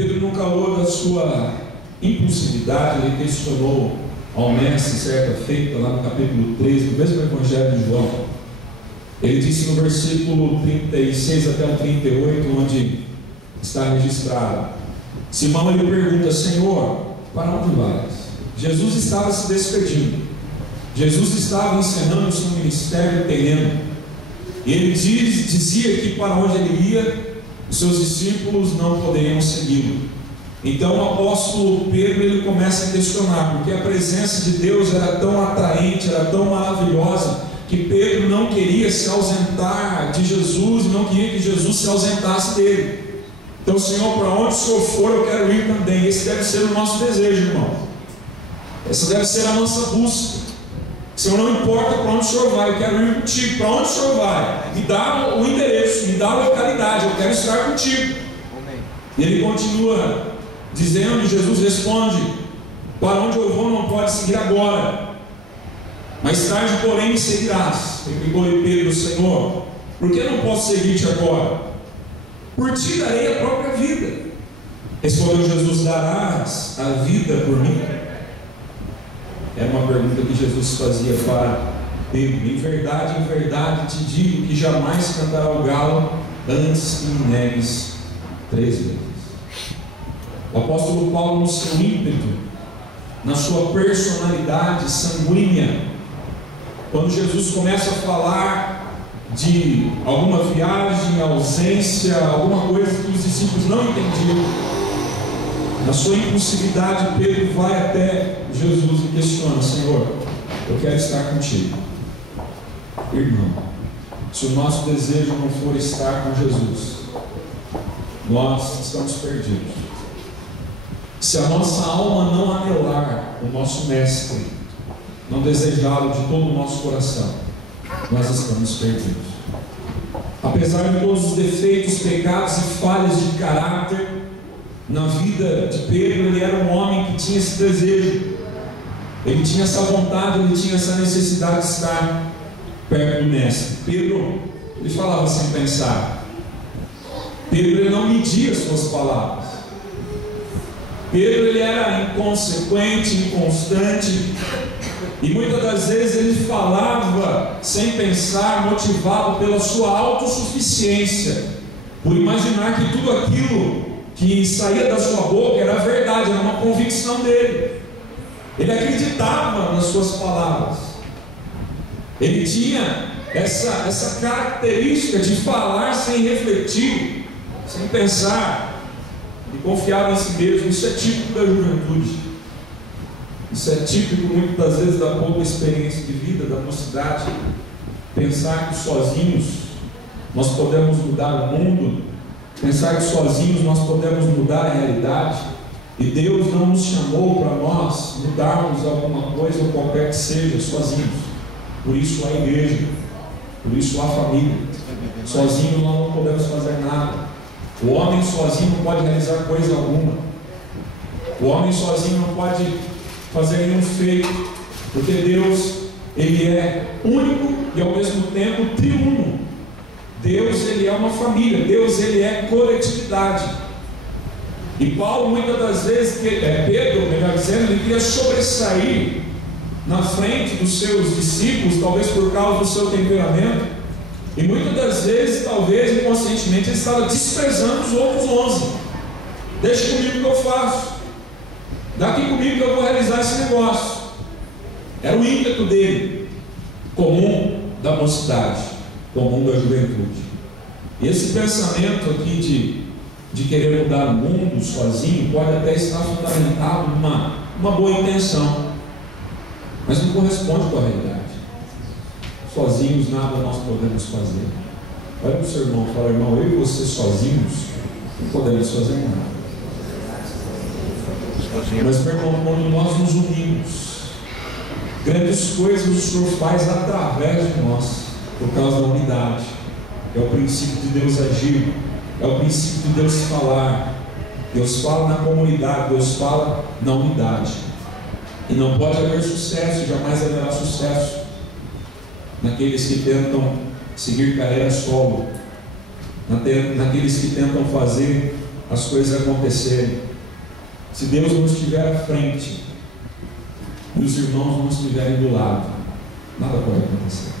Pedro, no calor da sua impulsividade, ele questionou ao mestre certa feita, lá no capítulo 3 do mesmo Evangelho de João. Ele disse no versículo 36 até o 38, onde está registrado: Simão ele pergunta: Senhor, para onde vais? Jesus estava se despedindo. Jesus estava encerrando o seu ministério terreno. E ele dizia que para onde ele ia, os seus discípulos não poderiam segui-lo. Então o apóstolo Pedro ele começa a questionar, porque a presença de Deus era tão atraente, era tão maravilhosa, que Pedro não queria se ausentar de Jesus, não queria que Jesus se ausentasse dele. Então, Senhor, para onde o Senhor for, eu quero ir também. Esse deve ser o nosso desejo, irmão. Essa deve ser a nossa busca. Senhor, não importa para onde o Senhor vai, eu quero ir contigo. Para onde o Senhor vai? Me dá o endereço, me dá a localidade, eu quero estar contigo. E ele continua dizendo, Jesus responde: para onde eu vou não pode seguir agora, mais tarde, porém, me seguirás. Replicou Pedro: Senhor, por que não posso seguir-te agora? Por ti darei a própria vida. Respondeu Jesus: darás a vida por mim? Era uma pergunta que Jesus fazia para Pedro. Em verdade te digo que jamais cantará o galo antes que me negues 3 vezes. O apóstolo Paulo, no seu ímpeto, na sua personalidade sanguínea, quando Jesus começa a falar de alguma viagem, ausência, alguma coisa que os discípulos não entendiam, na sua impulsividade, Pedro vai até Jesus e questiona: Senhor, eu quero estar contigo. Irmão, se o nosso desejo não for estar com Jesus, nós estamos perdidos. Se a nossa alma não anelar o nosso Mestre, não desejá-lo de todo o nosso coração, nós estamos perdidos. Apesar de todos os defeitos, pecados e falhas de caráter na vida de Pedro, ele era um homem que tinha esse desejo, ele tinha essa vontade, ele tinha essa necessidade de estar perto do Mestre. Pedro, ele falava sem pensar. Pedro, ele não media as suas palavras. Pedro, ele era inconsequente, inconstante, e muitas das vezes ele falava sem pensar, motivado pela sua autossuficiência, por imaginar que tudo aquilo que saía da sua boca era verdade, era uma convicção dele. Ele acreditava nas suas palavras. Ele tinha essa característica de falar sem refletir, sem pensar, e confiava em si mesmo. Isso é típico da juventude. Isso é típico muitas das vezes da pouca experiência de vida, da mocidade. Pensar que sozinhos nós podemos mudar o mundo, pensar que sozinhos nós podemos mudar a realidade. E Deus não nos chamou para nós mudarmos alguma coisa ou qualquer que seja sozinhos. Por isso a igreja, por isso a família. Sozinho nós não podemos fazer nada. O homem sozinho não pode realizar coisa alguma. O homem sozinho não pode fazer nenhum feito, porque Deus, ele é único e ao mesmo tempo triuno. Deus, ele é uma família. Deus, ele é coletividade. E Paulo, muitas das vezes, Pedro, melhor dizendo, ele queria sobressair na frente dos seus discípulos, talvez por causa do seu temperamento, e muitas das vezes, talvez inconscientemente, ele estava desprezando os outros 11. Deixa comigo que eu faço, daqui comigo que eu vou realizar esse negócio. Era o ímpeto dele, comum da mocidade, comum da juventude. E esse pensamento aqui de querer mudar o mundo sozinho pode até estar fundamentado numa boa intenção, mas não corresponde com a realidade. Sozinhos nada nós podemos fazer. Olha para o seu irmão e fala: irmão, eu e você sozinhos não podemos fazer nada. Mas, meu irmão, quando nós nos unimos, grandes coisas o Senhor faz através de nós, por causa da unidade. É o princípio de Deus agir, é o princípio de Deus falar. Deus fala na comunidade, Deus fala na unidade. E não pode haver sucesso, jamais haverá sucesso naqueles que tentam seguir carreira solo, naqueles que tentam fazer as coisas acontecerem. Se Deus não estiver à frente e os irmãos não estiverem do lado, nada pode acontecer.